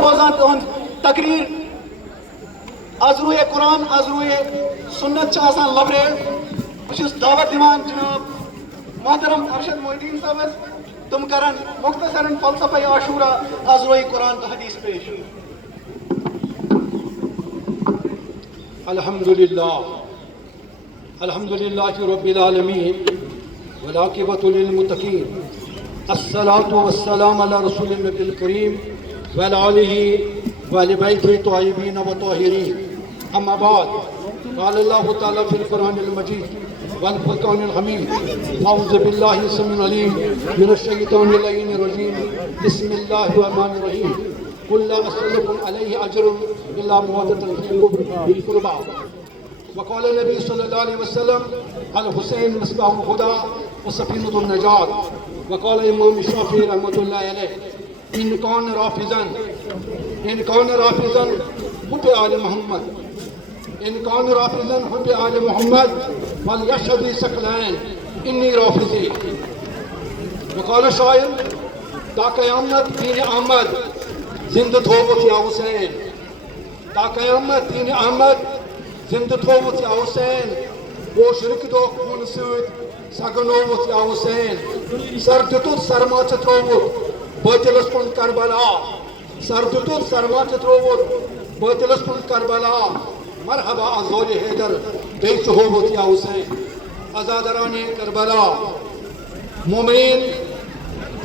بوزان تہند تقریر از روئے قرآن از روئے سنت آسان لبریز بہت دعوت دیوان جناب محترم ارشد محی الدین صاحبس تم کرن مختصراً فلسفہ عاشورہ از روئے قرآن تو حدیث پیش. الحمدللہ رب العالمین والعاقبۃ للمتقین الصلاۃ والسلام علی رسول النبی الکریم وعلی آلہ وآل بیتہ الطیبین الطاہرین. اما بعد قال اللہ تعالی فی القرآن المجید والفرقان الحمید اعوذ باللہ السمیع العلیم من الشیطان اللعین الرجیم بسم اللہ الرحمن الرحیم قل لا اسألکم علیہ اجر الا مودۃ فی القربى. وقال النبی صلی اللہ علیہ وسلم الحسین مصباح الہدى وسفینۃ النجاة. وقال امام الشافعی رحمۃ اللہ علیہ ان کان رافضا حب آل محمد ان کان رافضا حب آل محمد فلیشهد ثقلین انی رافضی. وقال شاعر تا قیامت دین احمد زندہ تھوت یا حسین تا قیامت دین احمد زندہ تھوت یا حسین وہ شرک دو خون سۭتۍ سگنوت یا حسین سر دتُت سرما ژےٚ ترووُت باطلس کن کربلا سر دتُت سرما ژےٚ ترووُت باطلس کن کربلا مرحبا ازور حیدر بیٚیہِ ژےٚ ہووُت یا حسین عزادران کربلا. مومنین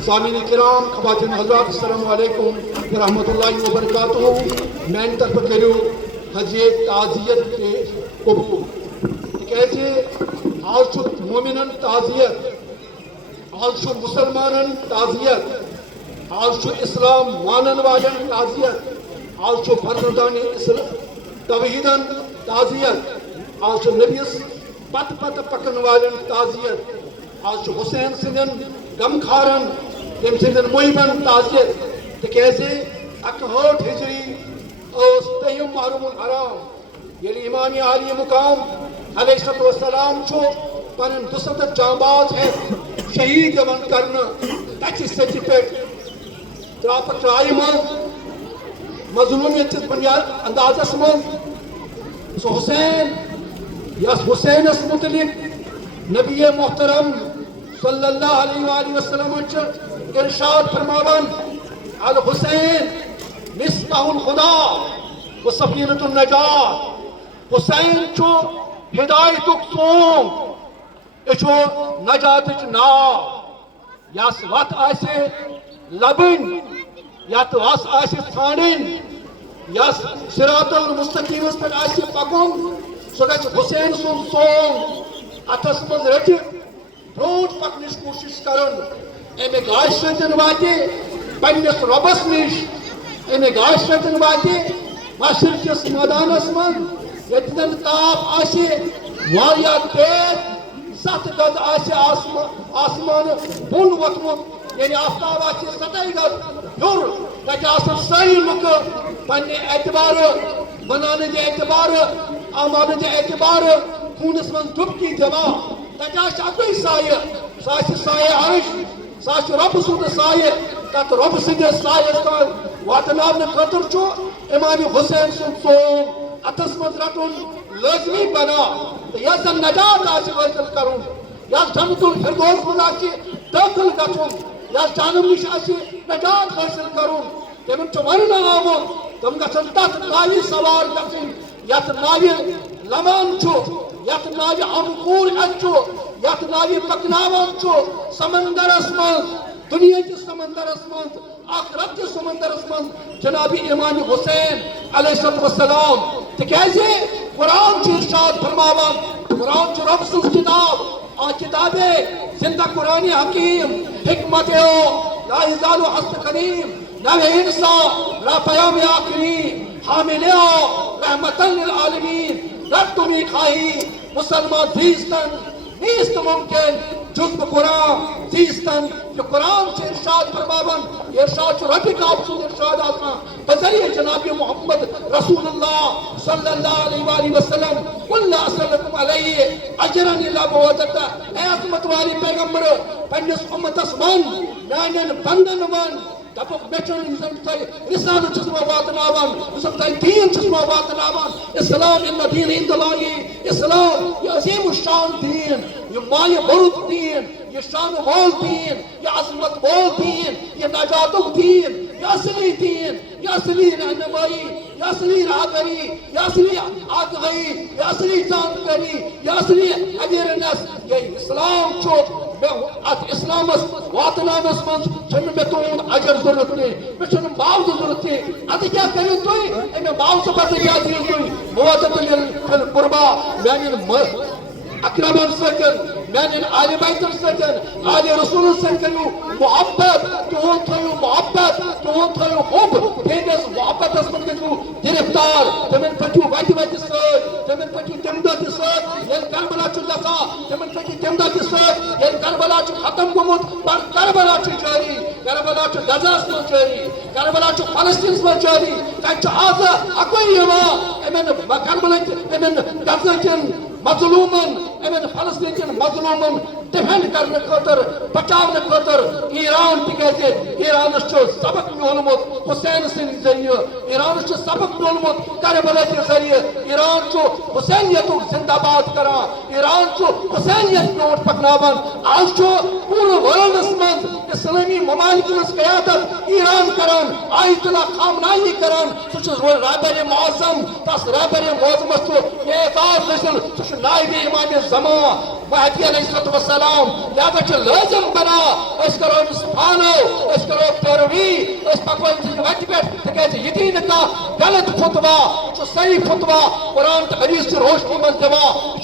سامعین کرام خواتین حضرات السلام علیکم ورحمۃ اللہ وبرکاتہ. میانہ طرف کریو حجِ تعزیت پیش قبول تکیازِ آز چھُ مومنن تعزیت آز چھُ مسلمانن تعزیت آز چھُ اسلام مانن والن تعزیت آز چھُ فرزندان توحیدن تعزیت آز چھُ نبیس پتہ پتہ پکن والن تعزیت آز چھُ حسین سندن غمخارن تم سندن محبن تعزیت تکیازِ 61 ہجری اوس تہم محرم الحرام ییٚلہِ امام عالی مقام علیہ السلام چھُ پنن 200 جانباز ہیٚتھ شہید یوان کرنہٕ تتہِ سیٚژِ پٮ۪ٹھ تراپہٕ ٹرایہِ منٛز مظلومیت کِس بنیاد اندازس منٛز سُہ حسین یس حسینس متعلق نبی محترم صلی اللہ علیہ وآلہ وسلم چھُ ارشاد فرماوان الحسین مصباح الہدى وسفینۃ النجاة. حسین چھُ ہدایتُک سوم یہِ چھُ نجاتٕچ ناو یس وتھ آسہِ لبٕنۍ یتھ وس آسہِ ژھانڈٕنۍ یس صراط المستقیمس پٮ۪ٹھ آسہِ پکُن سُہ گژھِ حسین سُنٛد سوم اتھس منٛز رٔٹِتھ برونٛٹھ پکنٕچ کوٗشش کرُن. امہِ گاشہِ سۭتۍ واتہِ پننِس رۄبس نِش امہِ گاشہِ سۭتۍ واتہِ مشرق کِس مٲدانس منٛز ییٚتہِ زن تاپھ آسہِ واریاہ تیز 7 گز آسہِ آسمانہٕ بۄن ووتھمُت یعنی آفتاب آسہِ 7 گز ہیوٚر تتہِ آسن سٲری لُکہٕ پننہِ اعتبارٕ بناونہٕ اعتبارٕ آمادٕ اعتبارٕ خوٗنس منٛز ڈُبکی دِوان تتہِ آسہِ اکُے سایہِ سُہ آسہِ سایہِ عرش سُہ آسہِ رۄبہٕ سُنٛد سایہِ تتھ رۄبہٕ سٕنٛدِس سایس تام واتناونہٕ خٲطرٕ چھُ امام حسین سُنٛد سوم اتھس منٛز رٹُن لٲزمی بنان تہٕ یس زن نجات آسہِ حٲصِل کرُن یس جنت الفردوس منٛز آسہِ دٲخل گژھُن یس جہنم نِش آسہِ نجات حٲصِل کرُن تِمن چھُ وننہٕ آمُت تِم گژھن تتھ ناوِ سوار گژھٕنۍ یتھ ناوِ لمان چھُ یتھ ناوِ امکوٗر اَتہِ چھُ یتھ ناوِ پکناوان چھُ سمندرس منٛز دنیا کِس سمندرس منٛز آخرت کِس سمندرس منٛز جناب امام حسین علیہ السلام. تِکیازِ قرآن چھُ ارشاد فرماوان قرآن چھُ رۄبہٕ سٕنٛز کِتاب آ کِتابے زندہ قرآنِ حکیم حکمت لا یزال ہست قدیم نو انسان را پیام آخری حامل رحمت للعالمین رب تمہیں خواہی مسلمان زیستن نیست ممکن جز قرآن زیستن کہ قرآن سے ارشاد فرماون ارشاد رب کعب سے ارشاد آسان بذریعہ جناب محمد رسول اللہ صلی اللہ علیہ وآلہ وسلم قل لا اسألکم علیہ اجرا الا مودۃ. اے عظمت والی پیغمبر پننس امتس من میانن بندن من دپک مچن رسالت چھس بہ واتناوان دین چھس بہ واتناوان اسلام ان دین عند اللہ اسلام یہ عظیم الشان دین یہ مایہ برد دین یہ شان وول دین یہ عظمت وول دین یہ نجاتک دین یہ اصلی دین یہ اصلی رہنمائی یہ اصلی راہبری یہ اصلی آگاہی یہ اصلی جانکاری یہ اصلی اویئرنیس یہ اسلام چھو ات اسلامس واتنانس من چھن میں تہند اجر ضرورت نہیں میں چھن معاوضہ ضرورت نہیں ادھ کیا کرو تھی امی معاوضہ پتہ کیا دیو تھی موادت للقربا میانن اقربان سکن میانن آل بیتن سکن آل رسول سکن محبت تہند تھیو محبت تہند تھیو حب تہندس محبتس من گژھو گرفتار تمن پٹھو وتہ وتہ سۭتۍ تمن پٹھو تمہ دۄہ تہ سۭتۍ ییٚلہِ کربلا چھُ گژھان تمن پٹھو تمہ دۄہ تہ سۭتۍ ییٚلہِ کربلا چھُ ختم گوٚمُت پر کربلا چھُ جاری کربلا چھُ غزاہس منٛز جاری کربلا چھُ فلسطینس منٛز جاری تتہِ چھُ آز اکوے یِوان یمن کربلٕکۍ یمن غزہٕکٮ۪ن مظلومن امن فلسطین کن مظلومن ڈیفینڈ کرنے خاطر بچاؤنے خاطر ایران تکیازِ ایرانس چھُ سبق میولمت حسین سٕنٛدِ ذریعہ ایرانس چھُ سبق میولمت کربلا کہِ ذریعہ ایران چھُ حسینیتُک زندہ باد کران ایران چھُ حسینیت برونٛٹھ پکناوان آز چھُ پوٗرٕ ورلڈس منٛز اسلامی ممالکن ہٕنٛز قیادت ایران کران آیت اللہ خامنائی کران سُہ چھُ رہبر معظم تس رہبر معظمس چھُ اعزاز حٲصِل سُہ چھُ نائب امام زمان مہدی علیہ السلام لہذا چھُ لازم بنان أسۍ کرو أمِس فالو أسۍ کرو پیروی أسۍ پکو أمۍ سٕنٛدِ وتہِ پٮ۪ٹھ تِکیازِ یہِ دی نہٕ کانٛہہ غلط فتوا چھُ صحیح فتوا قرآن تہٕ حدیث چہِ روشنی منٛز دِوان